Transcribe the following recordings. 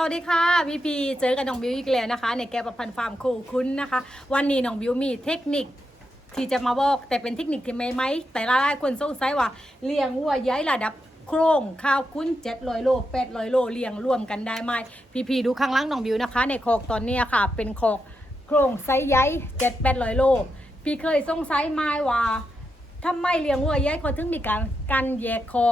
สวัสดีค่ะพีพีเจอกับน้องบิวอีกแล้วนะคะ ในแกประพันธ์ฟาร์มคูคุ้นนะคะ วันนี้น้องบิวมีเทคนิคที่จะมาบอกแต่เป็นเทคนิคที่ไม่ไหมแต่ละหลายคนสงสัยว่าเลี้ยงวัวย้ายระดับโครงข้าวคุ้นเจ็ดร้อยโลแปดร้อยโลเลี้ยงรวมกันได้ไหมพีพีดูข้างล่างน้องบิวนะคะ ในคอกตอนนี้ค่ะ เป็นคอกโครงไซส์ใหญ่เจ็ดแปดร้อยโลพี่เคยสงสัยไหมว่าทำไมเลี้ยงวัวย้ายเขาถึงมีการกันแยกคอ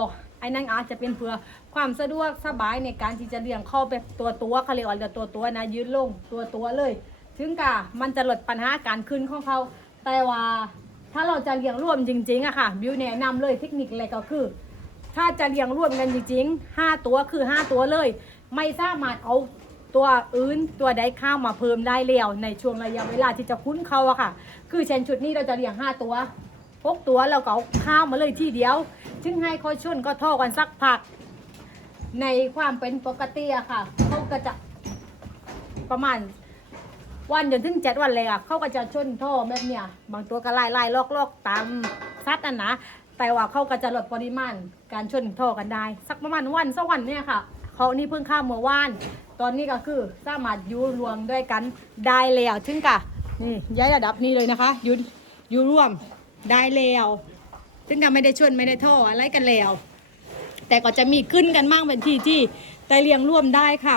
อ้นั่นอาจจะเป็นเพื่อความสะดวกสบายในการที่จะเลี้ยงเข้าแบบตัวตัวเขาเรียกว่าตัวตัวนะยืดลงตัวตัวเลย ถึงกะมันจะลดปัญหาการขึ้นของเขา แต่ว่าถ้าเราจะเลี้ยงร่วมจริงๆอะค่ะบิวแนะนำเลยเทคนิคอะไรก็คือ ถ้าจะเลี้ยงร่วมกันจริงๆห้าตัวคือห้าตัวเลย ไม่สามารถเอาตัวอื่นตัวใดข้ามมาเพิ่มได้แล้วในช่วงระยะเวลาที่จะคุ้นเขาอะค่ะ คือเช่นชุดนี้เราจะเลี้ยงห้าตัวพกตัวแล้วก็เอาข้าวมาเลยที่เดียว ถึงให้เขาชนก็ท่อกันสักพัก ในความเป็นปกติอะค่ะเขาก็จะประมาณวันจนถึงเจ็ดวันเลยอะเขาก็จะชนท่อแบบเนี้ยบางตัวก็ไล่ไล่ลอกลอกตามซัดนั่นนะแต่ว่าเขาก็จะลดปริมาณการชนท่อกันได้ สักประมาณวันสองวันเนี่ยค่ะเขานี่เพิ่งข้ามเมื่อวาน ตอนนี้ก็คือสามารถยูรวมด้วยกันได้แล้วถึงกะนี่ย้ายระดับนี้เลยนะคะยูยูรวมได้แล้ว ถึงกะไม่ได้ชวนไม่ได้ท่ออะไรกันแล้ว แต่ก็จะมีขึ้นกันมากเป็นที่ที่แต่เลี้ยงร่วมได้ค่ะ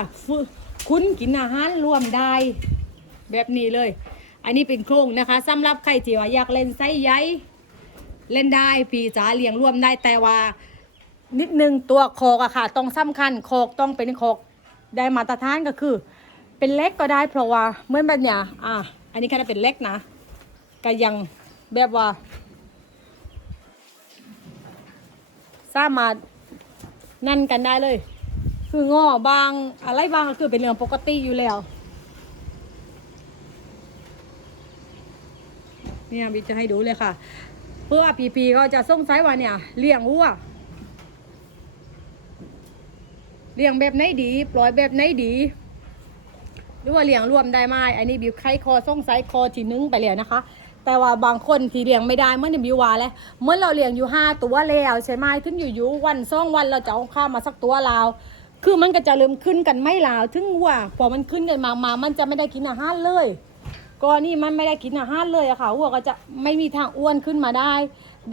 คุ้นกินอาหารร่วมได้ แบบนี้เลย อันนี้เป็นโครงนะคะสำหรับใครที่ว่าอยากเล่นไส้ใหญ่เล่นได้ปีจ๋าเลี้ยงร่วมได้แต่ว่านิดนึงตัวโคอกอะค่ะ ต้องสำคัญโคอกต้องเป็นโคอกได้มาตรฐานก็คือ เป็นเล็กก็ได้เพราะว่าเมื่อบัดเนี่ยอะอันนี้แค่เป็นเล็กนะก็ยังแบบว่า สามารถนั่นกันได้เลย คืองอบางอะไรบางก็คือเป็นเรื่องปกติอยู่แล้ว เนี่ยบิดจะให้ดูเลยค่ะ เพื่อปีปีเขาจะส่งไซสัยว่าเนี่ยเลี้ยงวัวเลี้ยงแบบไหนดี ปล่อยแบบไหนดีหรือว่าเลี้ยงรวมได้ไหมอันนี้บิวไขคอส่งไซสัยคอที่นึงไปแล้วนะคะ แต่ว่าบางคนที่เลี้ยงไม่ได้เมื่อนี่บิวว่าแล้วเมื่อเราเลี้ยงอยู่ห้าตัวแล้วใช่ไหมถึงอยู่ๆวันสองวันเราจะเอาข้าวมาสักตัวลาวคือมันก็จะเริ่มขึ้นกันไม่ลาวถึงว่าพอมันขึ้นกันมามามันจะไม่ได้กินอาหารเลยก็นี่มันไม่ได้กินอาหารเลยอะค่ะวัวก็จะไม่มีทางอ้วนขึ้นมาได้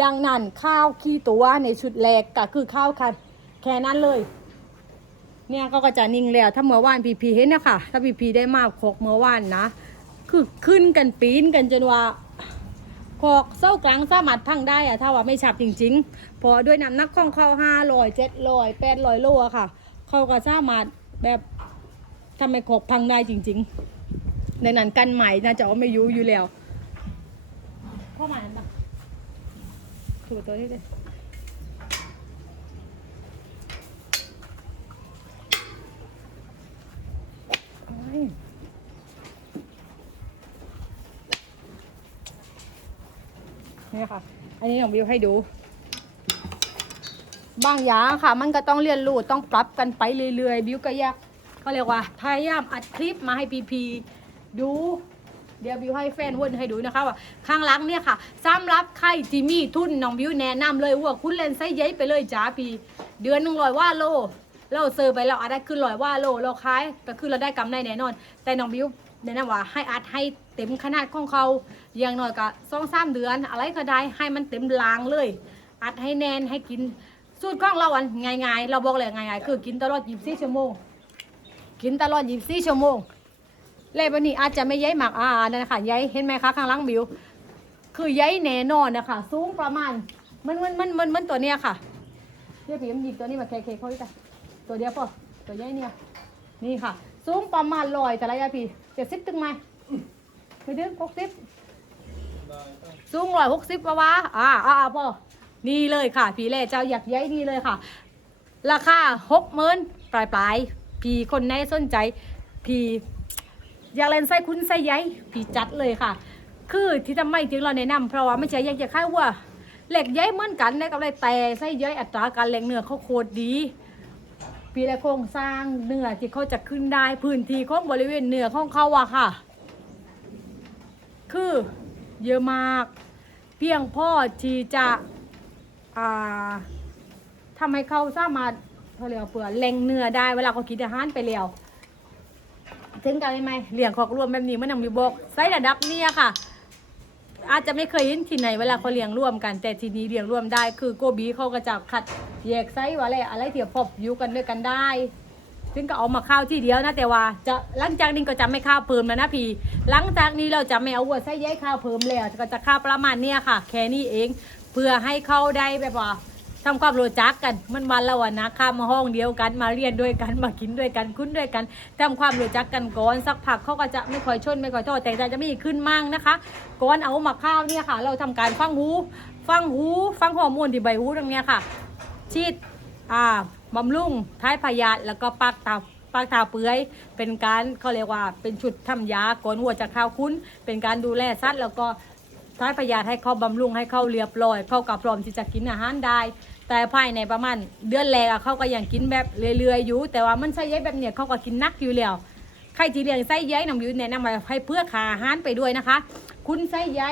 ดังนั้นข้าวขี้ตัวในชุดแรกก็คือข้าวคันแค่นั้นเลย เนี่ยก็จะนิ่งแล้วถ้าเมื่อวานพีพีเห็นนะคะถ้าพีพีได้มากโคกเมื่อวานนะ คือขึ้นกันปีนกันจนว่า โคกเส้ากลางสามารถพังได้อะถ้าว่าไม่ฉับจริงๆเพอด้วยน้ำหนักของเขาห้าร้อยเจ็ดร้อยแปดร้อยโลอะค่ะ เขาก็สามารถแบบทำให้โคกพังได้จริง ๆ ในนั้นกันใหม่น่าจะเอาไม่อยูอยู่แล้วเข้ามานั่นปะถูตัวนี้เลยโอ้ นี่ค่ะ อันนี้ของบิวให้ดู บางอย่างค่ะ มันก็ต้องเรียนรู้ต้องปรับกันไปเรื่อยๆ บิวก็อยากเขาเรียกว่า พยายามอัดคลิปมาให้พีพีดู เดี๋ยวบิวให้แฟนวนให้ดูนะคะว่าข้างหลังเนี่ยค่ะสำหรับใครที่มีทุนน้องบิวแนะนำเลยว่าคุณเล่นไซส์ใหญ่ไปเลยจ้าพีเดือนหนึ่งร้อยว่าโล เราเซอร์ไปเราอาจได้ขึ้นร้อยว่าโลเราขายก็คือเราได้กำไรแน่นอน แต่น้องบิวแนะนำว่าให้อัดให้เต็มขนาดของเขาอย่างน้อยก็สองสามเดือน อะไรก็ได้ให้มันเต็มรางเลย อัดให้แน่นให้กินสูตรของเราอันง่ายๆ เราบอกเลยง่ายๆ คือกินตลอด24ชั่วโมง กินตลอด24ชั่วโมงเลยวันนี้อาจจะไม่ย้ายหมากอ่าน่นะคะย้ายเห็นไหมคะข้างหล่างบิว คือย้ายแน่นอนนะคะสูงประมาณมันมันมันมันมันตัวเนี้ยค่ะเดี๋ยวพี่มันหยิบตัวนี้มาเคเคเขาดิจ้ะตั ตัวเดียวพอตัวย้ายเนี่ย นี่ค่ะ สูงประมาณลอยแต่ระยะพี่เจ็ดสิบตึงไหมไม่ถึงหกสิบสูงร้อยหกสิบปะวะอ่าอ่าอ่าพอนี่เลยค่ะ พี่เล่เจ้าอยากย้ายนี่เลยค่ะ ราคาหกหมื่นปลายปลายพี่คนไหนสนใจ พี่อยากเล่นไส้คุ้นไส้ใยพี่จัดเลยค่ะ คือที่ทำไมถึงเราแนะนำเพราะว่าไม่ใช่อยากจะค่ายว่าเหล็กใยเหมือนกันได้กับอะไรแต่ไส้ใยอัตราการแรงเนื้อเขาโคตรดี ปีละโครงสร้างเนื้อที่เขาจะขึ้นได้พื้นที่ของบริเวณเนื้อของเขาอะค่ะ คือเยอะมาก เพียงพอที่จะอ่าทำให้เขาสามารถเขาเรียกว่าเปลือแรงเนื้อได้เวลาเขากินอาหารไปแล้วถึงกันไหมเหลี้ยงคอกรวมแบบนี้มันนำอยู่บกไซส์ระดับเนี้ยค่ะ อาจจะไม่เคยเห็นที่ไหนเวลาเขาเลี้ยงร่วมกัน แต่ทีนี้เลี้ยงร่วมได้คือโกบีเขาก็จะคัดแยกไซส์ว่าอะไรอะไรที่พบอยู่กันด้วยกันได้ซึ่งก็เอามาข้าวที่เดียวนะแต่ว่าจะหลังจากนี้ก็จะไม่ข้าวเพิ่มแล้วนะพี่หลังจากนี้เราจะไม่เอาวัวไส้แยข้าวเพิ่มแล้วก็จะข้าวประมาณเนี้ยค่ะ แค่นี้เอง เพื่อให้เขาได้แบบว่า ทำความรู้จักกันมันวันละวันนะข้ามมาห้องเดียวกันมาเรียนด้วยกันมากินด้วยกันคุ้นด้วยกันทำความรู้จักกันก่อนสักพักเขาก็จะไม่ค่อยชนไม่ค่อยโทษแต่จะไม่ขึ้นมั่งนะคะก่อนเอามาข้าวเนี่ยค่ะ เราทำการฟังหู ฟังหู ฟังฮอร์โมนที่ใบหูตรงเนี้ยค่ะชีดอ่าบำรุงท้ายพยาธิแล้วก็ปากตาปากตาเปื่อย เป็นการเขาเรียกว่าเป็นชุดทำยาก่อนหัวจะข้าวคุ้น เป็นการดูแลสัตว์แล้วก็ท้ายพยาธิให้เขาบำรุงให้เขาเรียบร้อยเขากับพร้อมที่จะกินอาหารได้ แต่ภายในประมาณเดือนแรกอะเขาก็ยังกินแบบเรื่อยๆอยู่ แต่ว่ามันใช้ใยแบบเนี้ยเขาก็กินนักอยู่แล้วใครที่เลี้ยงไส้ใยน้ำยูแนะนำมาให้เพื่อขาหารไปด้วยนะคะ คุณไส้ใย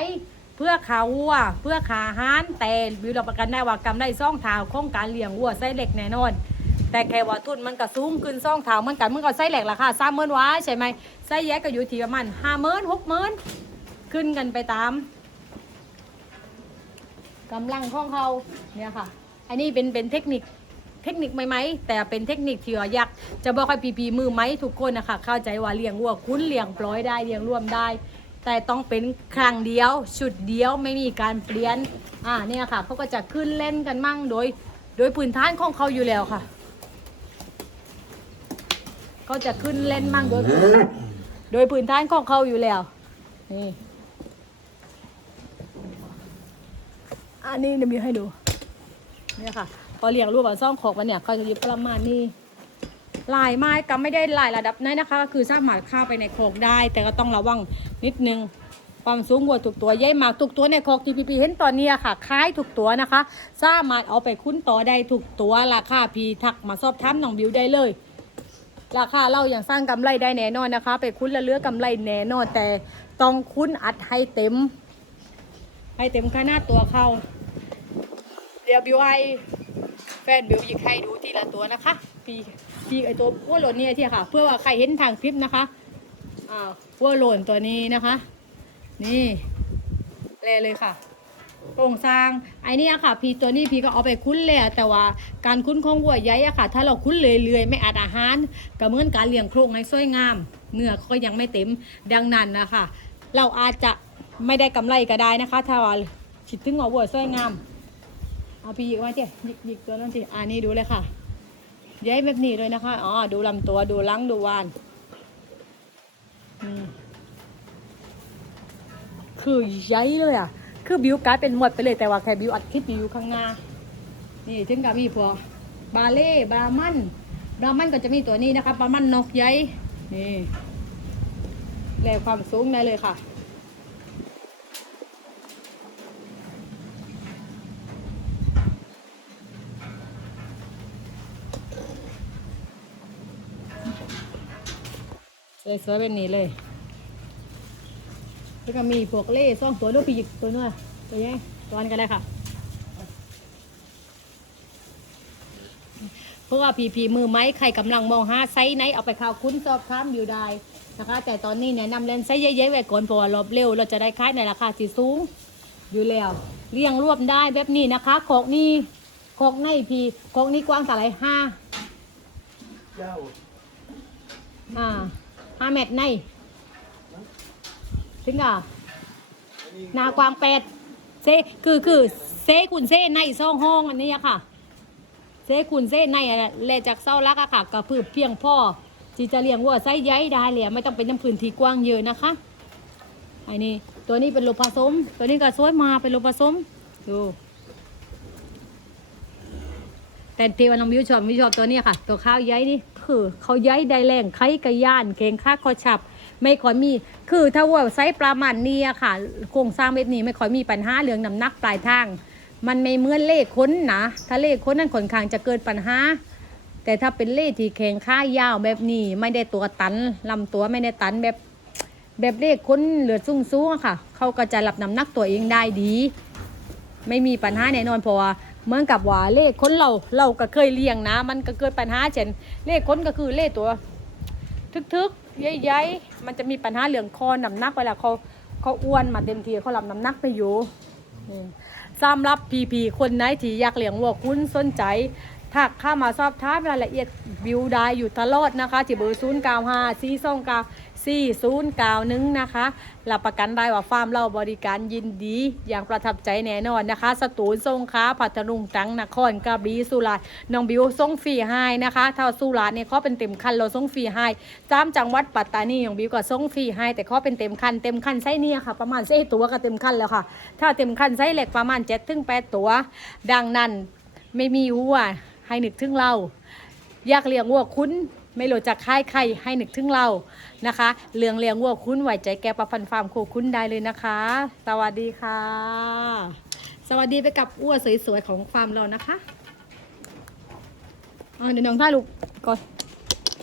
เพื่อขาวัว เพื่อขาหารแต่บิวรับประกันได้ว่ากำไรซ่องเท้าของการเลี้ยงวัวไส้เล็กแน่นอน แต่แค่ว่าทุนมันก็สูงขึ้นซ่องเท้ามันกันมันก็ไส้เล็กราคาสามหมื่นวาใช่ไหมไส้ใยก็อยู่ที่ประมาณห้าหมื่นหกหมื่นขึ้นกันไปตามกำลังของเขาเนี่ยค่ะ อันนี้เป็นเป็นเทคนิคเทคนิคไหมๆแต่เป็นเทคนิคที่ว่าอยากจะบอกให้ปีปีมือไหมทุกคนนะคะเข้าใจว่าเลี้ยงวัวคุ้นเลี้ยงปล่อยได้เลี้ยงร่วมได้ แต่ต้องเป็นครั้งเดียวชุดเดียวไม่มีการเปลี่ยนอ่าเนี่ยค่ะเขาก็จะขึ้นเล่นกันมั่งโดย โดยพื้นฐานของเขาอยู่แล้วค่ะเขาจะขึ้นเล่นมั่งโดยโดยพื้นฐานของเขาอยู่แล้วนี่อันนี้เดี๋ยวมีให้ดู เนี่ยค่ะ พอเลี้ยงรูปแบบซ่องของมันเนี่ยเขาจะยึดประมาณนี้ลายไม้ก็ไม่ได้ลายระดับนั้นนะคะ ก็คือสามารถเข้าไปในโคกได้ แต่ก็ต้องระวังนิดนึงความสูงวัวทุกตัวใหญ่มากทุกตัวในโคกที่พี่พีเห็นตอนนี้ค่ะคล้ายทุกตัวนะคะ สามารถเอาไปคุ้นต่อได้ทุกตัวราคาพีทักมาสอบถามน้องบิวได้เลย ราคาเราอย่างสร้างกำไรได้แน่นอนนะคะ ไปคุ้นและเลือกกำไรแน่นอนแต่ต้องคุ้นอัดให้เต็ม ให้เต็มขนาดตัวเขา เดี๋ยวบิวให้แฟนบิวหยิกให้ดูทีละตัวนะคะพี่พี่ไอตัววัวหล่นเนี่ยที่ค่ะ เพื่อว่าใครเห็นทางคลิปนะคะอ่าวัวหล่นตัวนี้นะคะ นี่แลยเลยค่ะโครงสร้างไอ้เนี่ยค่ะ พีตัวนี้พีก็เอาไปคุ้นแล้วแต่ว่าการคุ้นของวัวใหญ่อะค่ะ ถ้าเราคุ้นเรื่อยๆไม่อัดอาหารก็เหมือนการเลี้ยงโครงให้สวยงาม เนื้อก็ยังไม่เต็มดังนั้นนะคะ เราอาจจะไม่ได้กำไรก็ได้นะคะ ถ้าว่าคิดถึงว่าวัวสวยงาม เอาพี่หยิกมาเจ้หยิกหยิกตัวนั้นสิอ่านี่ดูเลยค่ะย้ายแบบนี้เลยนะคะอ๋อดูลำตัวดูลังดูวานคือย้ายเลยอะ คือบิวการ์ดเป็นหมวดไปเลยแต่ว่าแค่บิวอัดคลิปอยู่ข้างหน้า นี่ถึงกับมีพวกบาเล่บรามันบรามันก็จะมีตัวนี้นะคะบรามันนกย้ายนี่แลความสูงได้เลยค่ะ สวยๆแบบนี้เลย แล้วก็มีพวกเล่ซ่องตัวลูกปีกตัวนู้นตัวนี้ตัวนี้กันเลยค่ะ เพราะว่าพีพีมือไม้ใครกำลังมองหาไซส์ไหนเอาไปข่าวคุ้นสอบถามอยู่ได้นะคะ แต่ตอนนี้แนะนำเลนส์ไซส์เยอะๆไว้ก่อนเพราะว่ารอบเร็วเราจะได้ขายในราคาที่สูงอยู่แล้วเลี้ยงรวบได้แบบนี้นะคะของนี่ของในพีของนี่กว้างเท่าไหรห้าเจ้าอ่า ห้าเมตรในถึงอะนากวางแปดเซคือคือเซคุณเซในซ่องห้องอันนี้อะค่ะ เซคุณเซในอะแลจากเศร้ารักอะค่ะก็พือเพียงพ่อที่จะเลี้ยงวัวไซส์ใหญ่ได้เลยไม่ต้องเป็นน้ำพื้นที่กว้างเยอะนะคะไอ้นี่ตัวนี้เป็นโลผสม ตัวนี้ก็สวยมาเป็นโลผสมดูแต่เทวันน้องมิวชอบมิวชอบตัวนี้ค่ะ ตัวข้าวใหญ่นี่ คือ เขาใหญ่ได้แรงไข่กระย่านเข่งค่าคอฉับ ไม่ค่อยมี คือถ้าว่าไซส์ประมาณนี้อะค่ะ โครงสร้างแบบนี้ไม่ค่อยมีปัญหาเรื่องน้ำหนักปลายทาง มันไม่เหมือนเลขค้นนะ ถ้าเลขค้นนั่นค่อนข้างจะเกิดปัญหา แต่ถ้าเป็นเลขที่แข็งค่ายาวแบบนี้ ไม่ได้ตัวตันลำตัวไม่ได้ตันแบบแบบเลขค้นเหลือดสูงๆค่ะ เขาก็จะรับน้ำหนักตัวเองได้ดี ไม่มีปัญหาแน่นอนเพราะว่า เหมือนกับว่าเลขค้นเราเราก็เคยเลี้ยงนะ มันก็เกิดปัญหาเช่นเลขค้นก็คือเลขตัว ทึกๆใหญ่ๆมันจะมีปัญหาเรื่องคอน้ำหนักเวลาเขาเขาอ้วนมาเต็มทีเขารับน้ำหนักไม่อยู่สำหรับพีพีคนไหนที่อยากเลี้ยงวัวคุณสนใจทักเข้ามาสอบถามรายละเอียดบิวได้อยู่ตลอดนะคะที่เบอร์ศูนย์เก้าห้าสี่สองเก้า สี่ศูนะคะรับประกันได้ว่าฟาร์มเราบริการยินดี อย่างประทับใจแน่นอนนะคะ สตูลทรงค้าพัทลุงตังนครกระบี่สุราษฎร์น้องบิวส่งฟรีให้นะคะถ้าสุราษฎร์เนี่ยเขาเป็นเต็มคันเราส่งฟรีให้ตามจังหวัดปัตตานีน้องบิวก็ส่งฟรีให้แต่เขาเป็นเต็มคันเต็มคันไส้เนี่ยค่ะ ประมาณไส้ตัวก็เต็มคันแล้วค่ะ ถ้าเต็มคันไส้เหล็กประมาณเจ็ดถึงแปดตัว ดังนั้นไม่มีวัวให้นึกถึงเราอยากเลี้ยงวัวคุณ ไม่รู้จักค่ายใครให้นึกถึงเรานะคะเลี้ยงเลี้ยงวัวคุ้นไหวใจแกประพันฟาร์มโคคุ้นได้เลยนะคะ สวัสดีค่ะ สวัสดีไปกับอ้วสวยๆของฟาร์มเรานะคะอ๋อเดี๋ยวน้องท่าลูกก่อน